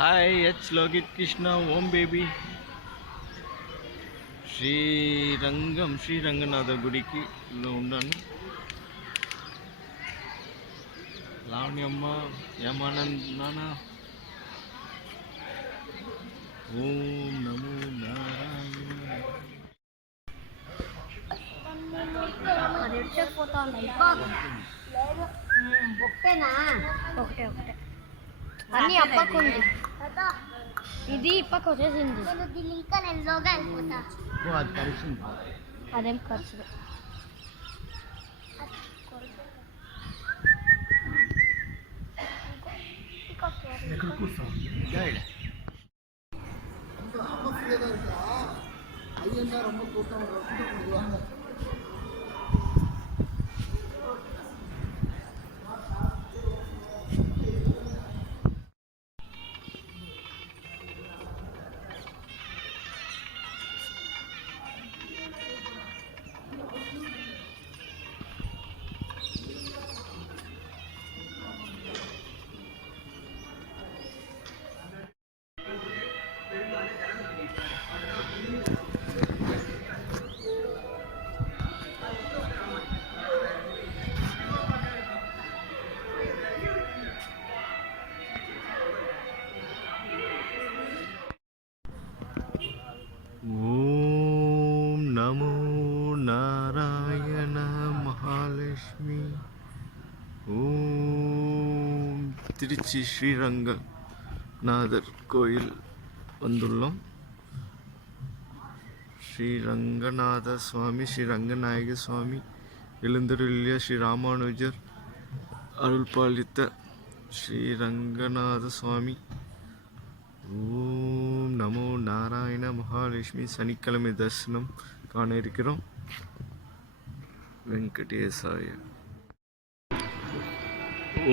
Hi H లోకిత్ Krishna ఓం baby. Sriranganatha గుడికి ఉన్నాను. లావణ్యమ్మ యమానంద్ నాన్న. ఓం నమో నారాయణ. ఒకటే అన్ని అప్పకుంది. ఇది ఇప్పకు వచ్చేసింది. అదేం ఖర్చు. ఓం నమో నారాయణ మహాలక్ష్మి. ஓம் திருச்சி ஸ்ரீரங்கநாதர் கோயில் வந்துள்ளோம். ஸ்ரீரங்கநாத சுவாமி, ஸ்ரீரங்கநாயக சுவாமி எழுந்தருளிய ஸ்ரீ ராமானுஜர் அருள் பாலித்த ஸ்ரீரங்கநாத சுவாமி. ஓம் நமோ நாராயண மகாலட்சுமி. சனிக்கிழமை தரிசனம் காண இருக்கிறோம். வெங்கடேசாய.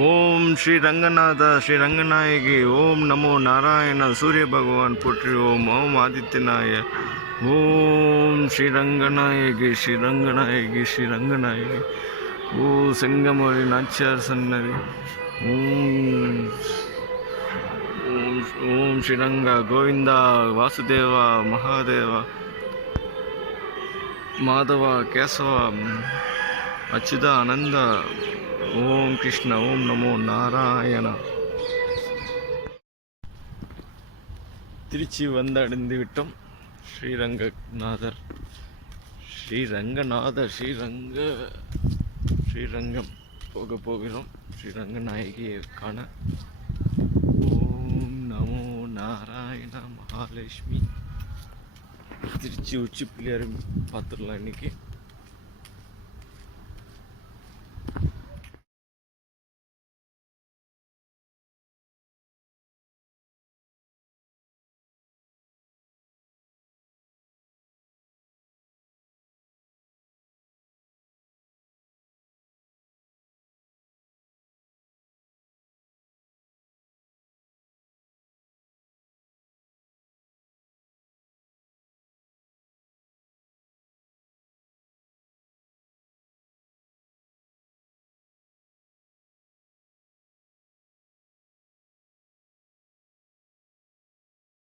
ஓம் ஸ்ரீரங்கநாத ஸ்ரீரங்கநாயகி. ஓம் நமோ நாராயண. சூரிய பகவான் போற்றி. ஓம் ஓம் ஆதித்யநாய. ஓம் ஸ்ரீரங்கநாயகி ஸ்ரீரங்கநாயகி ஸ்ரீரங்கநாயகி. ஓ செங்கமொழி நாச்சியார் சன்னதி. ஓம் ஓம் ஸ்ரீரங்க கோவிந்தா வாசுதேவா மகாதேவா மாதவா கேசவா அச்சுதா அனந்தா. ஓம் கிருஷ்ண. ஓம் நமோ நாராயணா. திருச்சி வந்தடைந்து விட்டோம். ஸ்ரீரங்கநாதர் ஸ்ரீரங்கம் போகிறோம். ஸ்ரீரங்கநாயகியை காண. ஓம் நமோ நாராயண மகாலட்சுமி. திருச்சி உச்சி பிள்ளையார் பார்த்துடலாம் இன்னைக்கு.